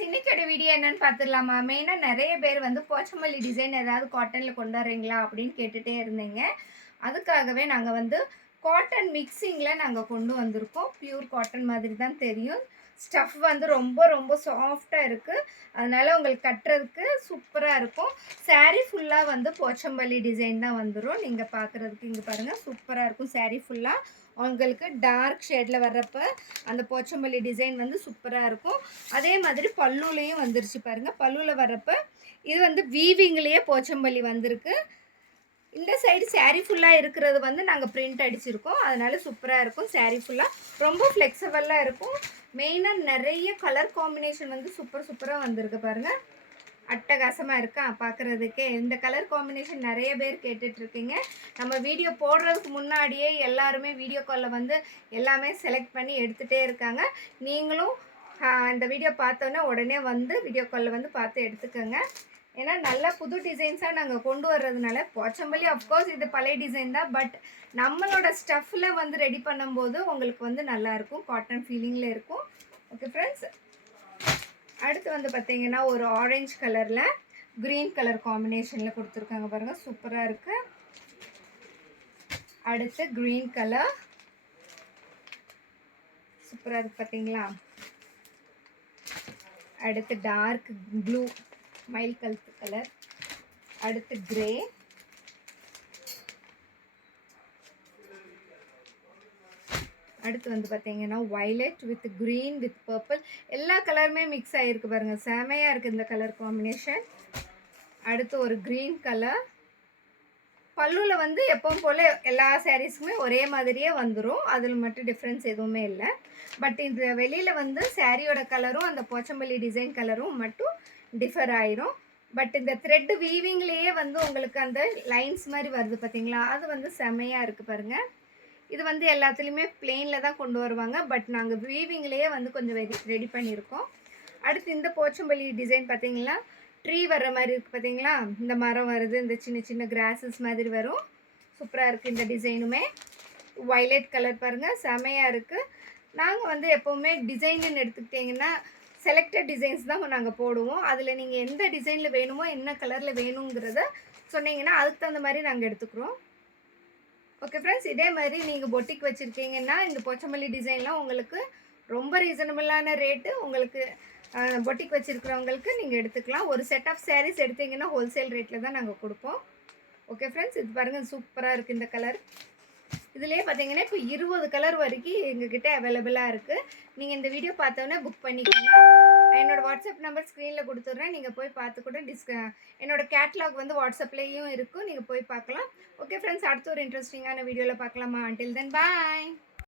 Friends, இன்னைக்கோட video என்னன்னு பார்த்துடலாமா? மெயினாக நிறைய பேர் வந்து போச்சம்பள்ளி டிசைன் ஏதாவது காட்டனில் கொண்டு வரீங்களா அப்படின்னு கேட்டுகிட்டே இருந்தீங்க. அதுக்காகவே நாங்கள் வந்து காட்டன் மிக்சிங்கில் நாங்கள் கொண்டு வந்திருக்கோம். பியூர் காட்டன் மாதிரி தான் தெரியும். ஸ்டஃப் வந்து ரொம்ப ரொம்ப சாஃப்டாக இருக்குது. அதனால் உங்களுக்கு கட்டுறதுக்கு சூப்பராக இருக்கும். சாரீ ஃபுல்லாக வந்து போச்சம்பள்ளி டிசைன் தான் வந்துடும். நீங்கள் பார்க்குறதுக்கு இங்கே பாருங்கள், சூப்பராக இருக்கும். சாரீ ஃபுல்லாக உங்களுக்கு டார்க் ஷேடில் வர்றப்ப அந்த போச்சம்பள்ளி டிசைன் வந்து சூப்பராக இருக்கும். அதே மாதிரி பல்லுலேயும் வந்துருச்சு பாருங்கள். பல்லுவில் வர்றப்ப இது வந்து வீவிங்லேயே போச்சம்பள்ளி வந்திருக்கு. இந்த சைடு சாரீ ஃபுல்லாக இருக்கிறது வந்து நாங்கள் பிரிண்ட் அடிச்சிருக்கோம். அதனால் சூப்பராக இருக்கும். சாரீ ஃபுல்லாக ரொம்ப ஃப்ளெக்சிபிளாக இருக்கும். மெயினாக நிறைய கலர் காம்பினேஷன் வந்து சூப்பராக வந்திருக்கு பாருங்கள். அட்டகாசமாக இருக்கா பார்க்குறதுக்கே. இந்த கலர் காம்பினேஷன் நிறைய பேர் கேட்டுட்ருக்கீங்க. நம்ம வீடியோ போடுறதுக்கு முன்னாடியே எல்லாருமே வீடியோ காலில் வந்து எல்லாமே செலக்ட் பண்ணி எடுத்துகிட்டே இருக்காங்க. நீங்களும் இந்த வீடியோ பார்த்தோன்னே உடனே வந்து வீடியோ காலில் வந்து பார்த்து எடுத்துக்கோங்க. ஏன்னா நல்ல புது டிசைன்ஸாக நாங்கள் கொண்டு வர்றதுனால போச்சம்பள்ளி அஃப்கோர்ஸ் இது பழைய டிசைன் தான். பட் நம்மளோட ஸ்டஃப்பில் வந்து ரெடி பண்ணும்போது உங்களுக்கு வந்து நல்லாயிருக்கும். காட்டன் ஃபீலிங்கில் இருக்கும். ஓகே ஃப்ரெண்ட்ஸ், அடுத்து வந்து பார்த்தீங்கன்னா ஒரு ஆரஞ்சு கலரில் க்ரீன் கலர் காம்பினேஷனில் கொடுத்துருக்காங்க பாருங்கள். சூப்பராக இருக்குது. அடுத்து க்ரீன் கலர் சூப்பராக இருக்குது பார்த்தீங்களா. அடுத்து டார்க் ப்ளூ மயில் கலர் கலர். அடுத்து கிரே. அடுத்து வந்து பார்த்தீங்கன்னா violet with green with purple எல்லா கலருமே மிக்ஸ் ஆகிருக்கு பாருங்கள். செமையாக இருக்குது இந்த கலர் காம்பினேஷன். அடுத்து ஒரு க்ரீன் கலர். பல்லுவில் வந்து எப்பவும் போல் எல்லா சாரீஸுக்குமே ஒரே மாதிரியே வந்துடும். அதில் மட்டும் டிஃப்ரென்ஸ் எதுவுமே இல்லை. பட் இந்த வெளியில் வந்து சாரியோட கலரும் அந்த போச்சம்பள்ளி டிசைன் கலரும் மட்டும் டிஃபர் ஆயிரும். பட் இந்த த்ரெட்டு வீவிங்லேயே வந்து உங்களுக்கு அந்த லைன்ஸ் மாதிரி வருது பார்த்தீங்களா, அது வந்து செமையாக இருக்குது பாருங்கள். இது வந்து எல்லாத்துலேயுமே பிளெயினில் தான் கொண்டு வருவாங்க. பட் நாங்கள் வீவிங்லேயே வந்து கொஞ்சம் ரெடி பண்ணியிருக்கோம். அடுத்து இந்த போச்சம்பள்ளி டிசைன் பார்த்தீங்களா, ட்ரீ வர்ற மாதிரி இருக்குது பார்த்தீங்களா. இந்த மரம் வருது, இந்த சின்ன சின்ன கிராஸஸ் மாதிரி வரும். சூப்பராக இருக்குது இந்த டிசைனுமே. வயலட் கலர் பாருங்கள், செமையாக இருக்குது. நாங்கள் வந்து எப்போவுமே டிசைனுன்னு எடுத்துக்கிட்டிங்கன்னா செலக்டட் டிசைன்ஸ் தான் நாங்கள் போடுவோம். அதில் நீங்கள் எந்த டிசைனில் வேணுமோ என்ன கலரில் வேணுங்கிறத சொன்னீங்கன்னா அதுக்கு தகுந்த மாதிரி நாங்கள் எடுத்துக்கிறோம். ஓகே ஃப்ரெண்ட்ஸ், இதே மாதிரி நீங்கள் பொட்டிக் வச்சுருக்கீங்கன்னா இந்த போச்சம்பள்ளி டிசைன்லாம் உங்களுக்கு ரொம்ப ரீசனபிளான ரேட்டு. உங்களுக்கு பொட்டிக் வச்சுருக்கிறவங்களுக்கு நீங்கள் எடுத்துக்கலாம். ஒரு செட் ஆஃப் சாரீஸ் எடுத்திங்கன்னா ஹோல்சேல் ரேட்டில் தான் நாங்கள் கொடுப்போம். ஓகே ஃப்ரெண்ட்ஸ், இது பாருங்கள் சூப்பராக இருக்குது இந்த கலர். இதுலேயே பார்த்தீங்கன்னா இப்போ 20 கலர் வரைக்கும் எங்ககிட்ட அவைலபிளாக இருக்குது. நீங்கள் இந்த வீடியோ பார்த்தோன்னே புக் பண்ணிக்கோங்க. என்னோடய வாட்ஸ்அப் நம்பர் ஸ்க்ரீனில் கொடுத்துட்றேன். நீங்கள் போய் பார்த்து கூட என்னோடய கேட்லாக் வந்து வாட்ஸ்அப்லேயும் இருக்கும். நீங்கள் போய் பார்க்கலாம். ஓகே ஃப்ரெண்ட்ஸ், அடுத்த ஒரு இன்ட்ரெஸ்டிங்கான வீடியோவில் பார்க்கலாமா. அன்டில் தென் பாய்.